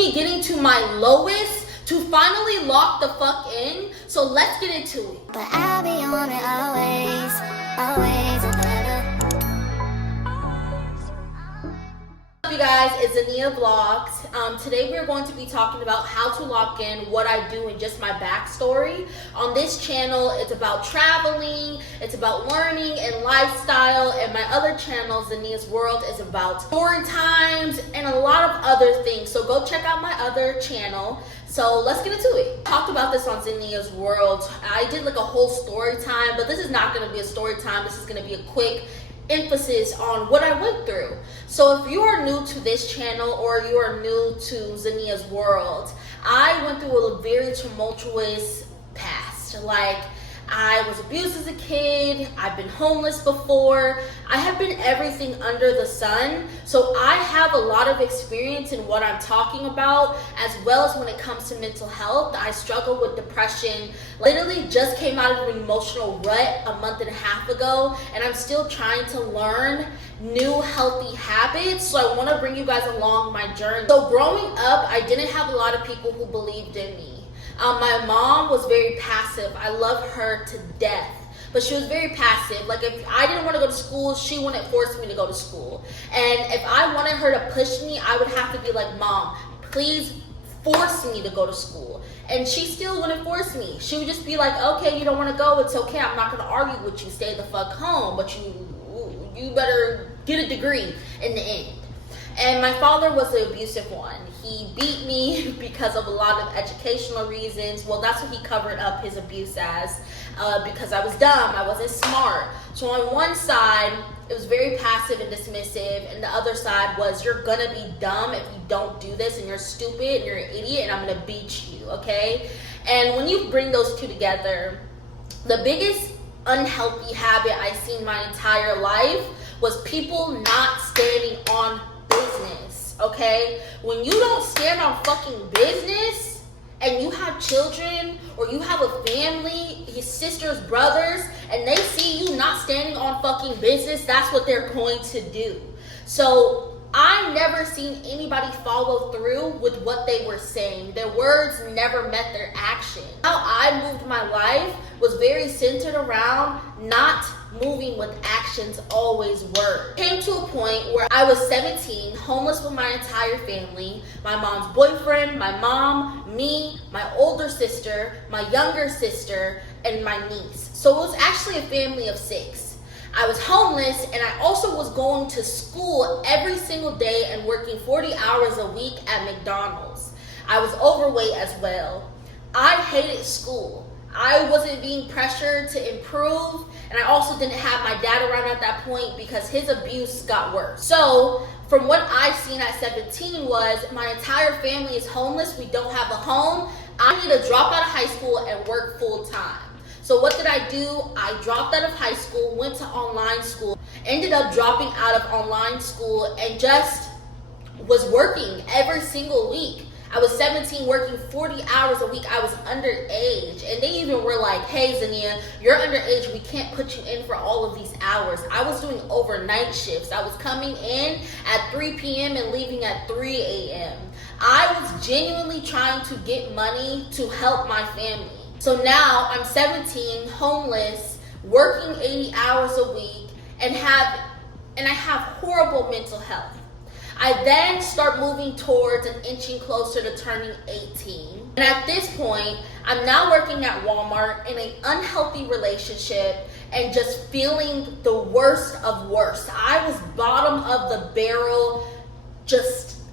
me getting to my lowest to finally lock the fuck in. So let's get into it. But I'll be on it always, always and forever. What's up, you guys? It's Ania Vlogs. Today we're going to be talking about how to lock in, what I do, and just my backstory. On this channel, it's about traveling, it's about learning and lifestyle, and my other channel, Zania's World, is about story times and a lot of other things. So go check out my other channel. So let's get into it. I talked about this on Zania's World. I did like a whole story time, but this is not going to be a story time. This is going to be a quick emphasis on what I went through. So if you are new to this channel or you are new to Zania's World, I went through a very tumultuous past. Like, I was abused as a kid, I've been homeless before, I have been everything under the sun. So I have a lot of experience in what I'm talking about, as well as when it comes to mental health. I struggle with depression, literally just came out of an emotional rut a month and a half ago, and I'm still trying to learn new healthy habits. So I want to bring you guys along my journey. So growing up, I didn't have a lot of people who believed in me. My mom was very passive. I love her to death, but she was very passive. Like, if I didn't want to go to school, she wouldn't force me to go to school. And if I wanted her to push me, I would have to be like, Mom, please force me to go to school. And she still wouldn't force me. She would just be like, okay, you don't want to go, it's okay. I'm not going to argue with you. Stay the fuck home, but you better get a degree in the end. And my father was the abusive one. He beat me because of a lot of educational reasons. Well, that's what he covered up his abuse as, because I was dumb, I wasn't smart. So on one side, it was very passive and dismissive, and the other side was, you're gonna be dumb if you don't do this, and you're stupid, and you're an idiot, and I'm gonna beat you, okay? And when you bring those two together, the biggest unhealthy habit I've seen my entire life was people not standing on business, okay? When you don't stand on fucking business and you have children or you have a family, his sisters, brothers, and they see you not standing on fucking business, that's what they're going to do. So I never seen anybody follow through with what they were saying. Their words never met their action. How I moved my life was very centered around not moving with actions always work. Came to a point where I was 17, homeless with my entire family, my mom's boyfriend, my mom, me, my older sister, my younger sister, and my niece. So it was actually a family of 6. I was homeless, and I also was going to school every single day and working 40 hours a week at McDonald's. I was overweight as well. I hated school. I wasn't being pressured to improve, and I also didn't have my dad around at that point because his abuse got worse. So from what I seen at 17 was, my entire family is homeless, we don't have a home, I need to drop out of high school and work full time. So what did I do? I dropped out of high school, went to online school, ended up dropping out of online school, and just was working every single week. I was 17, working 40 hours a week. I was underage, and they even were like, hey, Zania, you're underage, we can't put you in for all of these hours. I was doing overnight shifts. I was coming in at 3 p.m. and leaving at 3 a.m. I was genuinely trying to get money to help my family. So now I'm 17, homeless, working 80 hours a week, and I have horrible mental health. I then start moving towards and inching closer to turning 18. And at this point, I'm now working at Walmart in an unhealthy relationship and just feeling the worst of worst. I was bottom of the barrel,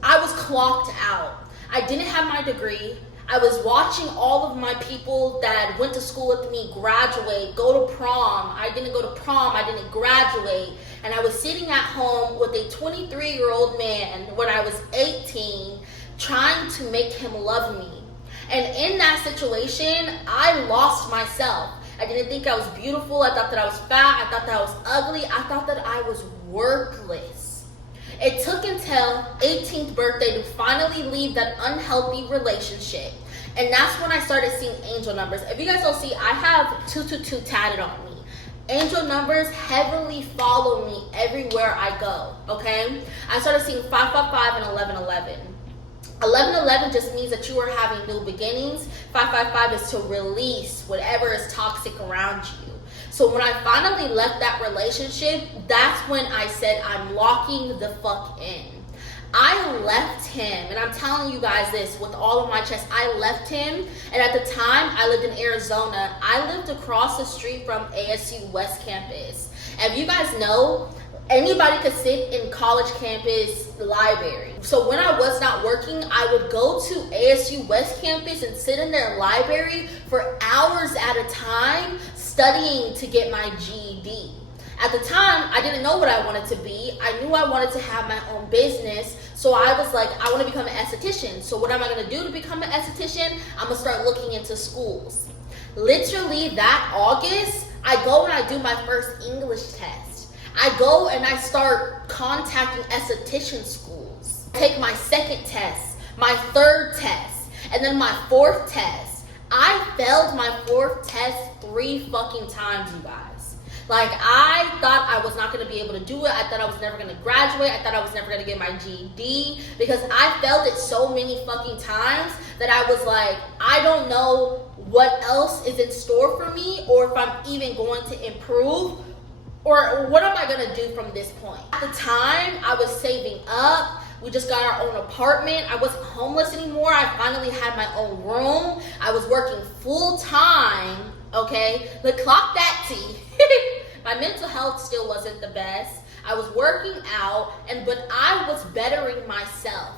I was clocked out. I didn't have my degree. I was watching all of my people that went to school with me graduate, go to prom. I didn't go to prom, I didn't graduate. And I was sitting at home with a 23-year-old man when I was 18, trying to make him love me. And in that situation, I lost myself. I didn't think I was beautiful. I thought that I was fat. I thought that I was ugly. I thought that I was worthless. It took until 18th birthday to finally leave that unhealthy relationship. And that's when I started seeing angel numbers. If you guys don't see, I have 222 tatted on me. Angel numbers heavily follow me everywhere I go, okay? I started seeing 555 and 1111. 1111 just means that you are having new beginnings. 555 is to release whatever is toxic around you. So when I finally left that relationship, that's when I said I'm locking the fuck in. I left him, and I'm telling you guys this with all of my chest. I left him, and at the time I lived in Arizona. I lived across the street from ASU West Campus. And if you guys know, anybody could sit in college campus library. So when I was not working, I would go to ASU West Campus and sit in their library for hours at a time studying to get my GED. At the time, I didn't know what I wanted to be. I knew I wanted to have my own business. So I was like, I want to become an esthetician. So what am I going to do to become an esthetician? I'm going to start looking into schools. Literally that August, I go and I do my first English test. I go and I start contacting esthetician schools. Take my second test, my third test, and then my fourth test. I failed my fourth test 3 fucking times, you guys. Like, I thought I was not going to be able to do it. I thought I was never going to graduate. I thought I was never going to get my GED because I failed it so many fucking times that I was like, I don't know what else is in store for me or if I'm even going to improve or what am I going to do from this point. At the time, I was saving up. We just got our own apartment. I wasn't homeless anymore. I finally had my own room. I was working full time, okay? But clock that T. My mental health still wasn't the best. I was working out, but I was bettering myself.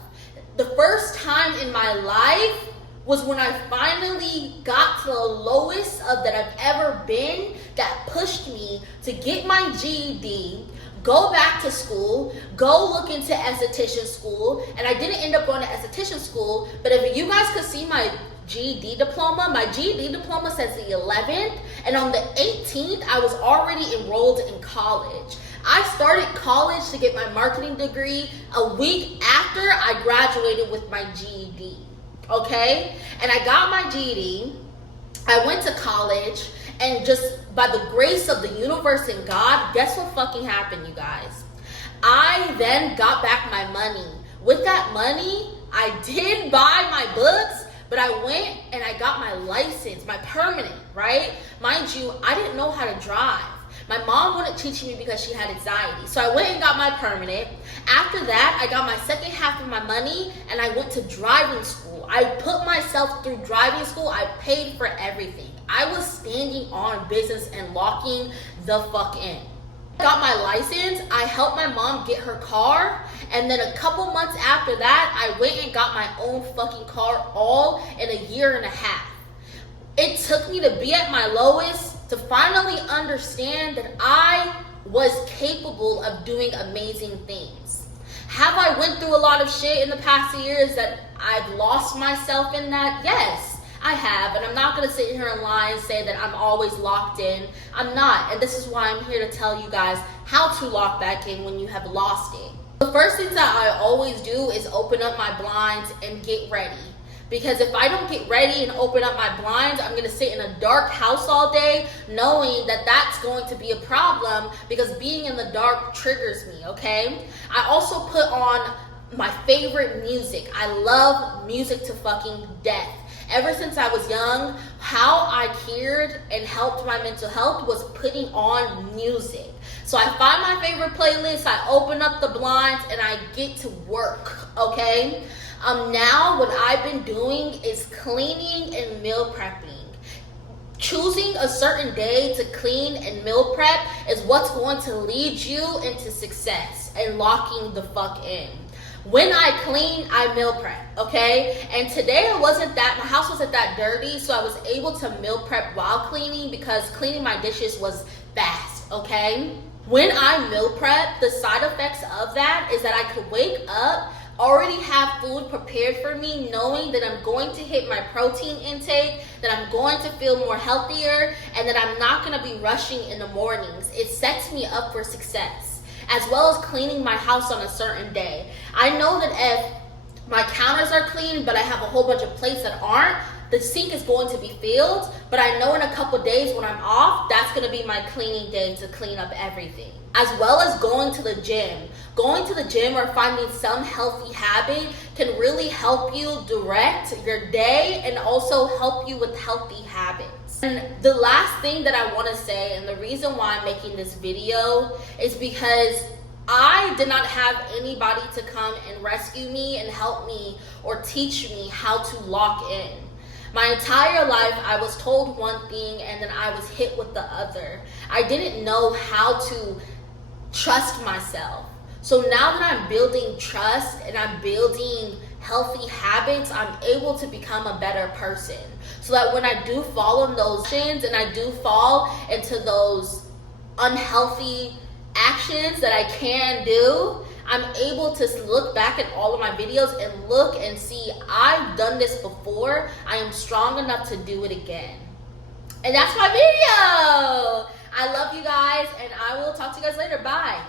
The first time in my life was when I finally got to the lowest of that I've ever been that pushed me to get my GED, go back to school, go look into esthetician school, and I didn't end up going to esthetician school, but if you guys could see my GED diploma, my GED diploma says the 11th, and on the 18th, I was already enrolled in college. I started college to get my marketing degree a week after I graduated with my GED, okay? And I got my GED, I went to college, and just by the grace of the universe and God, guess what fucking happened, you guys? I then got back my money. With that money, I did buy my books, but I went and I got my license, my permanent, right? Mind you, I didn't know how to drive. My mom wouldn't teach me because she had anxiety. So I went and got my permanent. After that, I got my second half of my money and I went to driving school. I put myself through driving school. I paid for everything. I was standing on business and locking the fuck in. Got my license, I helped my mom get her car, and then a couple months after that, I went and got my own fucking car all in a year and a half. It took me to be at my lowest to finally understand that I was capable of doing amazing things. Have I went through a lot of shit in the past years that I've lost myself in that? Yes. I have, and I'm not going to sit here and lie and say that I'm always locked in. I'm not, and this is why I'm here to tell you guys how to lock back in when you have lost it. The first thing that I always do is open up my blinds and get ready. Because if I don't get ready and open up my blinds, I'm going to sit in a dark house all day knowing that that's going to be a problem because being in the dark triggers me, okay? I also put on my favorite music. I love music to fucking death. Ever since I was young, how I cured and helped my mental health was putting on music. So I find my favorite playlist, I open up the blinds, and I get to work, okay? Now what I've been doing is cleaning and meal prepping. Choosing a certain day to clean and meal prep is what's going to lead you into success and locking the fuck in. When I clean, I meal prep, okay? And today my house wasn't that dirty, so I was able to meal prep while cleaning because cleaning my dishes was fast, okay? When I meal prep, the side effects of that is that I could wake up, already have food prepared for me, knowing that I'm going to hit my protein intake, that I'm going to feel more healthier, and that I'm not gonna be rushing in the mornings. It sets me up for success. As well as cleaning my house on a certain day. I know that if my counters are clean, but I have a whole bunch of plates that aren't, the sink is going to be filled, but I know in a couple days when I'm off, that's gonna be my cleaning day to clean up everything. As well as going to the gym. Going to the gym or finding some healthy habit can really help you direct your day and also help you with healthy habits. And the last thing that I want to say, and the reason why I'm making this video, is because I did not have anybody to come and rescue me and help me or teach me how to lock in. My entire life, I was told one thing and then I was hit with the other. I didn't know how to trust myself. So now that I'm building trust and I'm building healthy habits, I'm able to become a better person. So that when I do fall on those sins and I do fall into those unhealthy actions that I can do, I'm able to look back at all of my videos and look and see, I've done this before. I am strong enough to do it again. And that's my video. I love you guys, and I will talk to you guys later. Bye.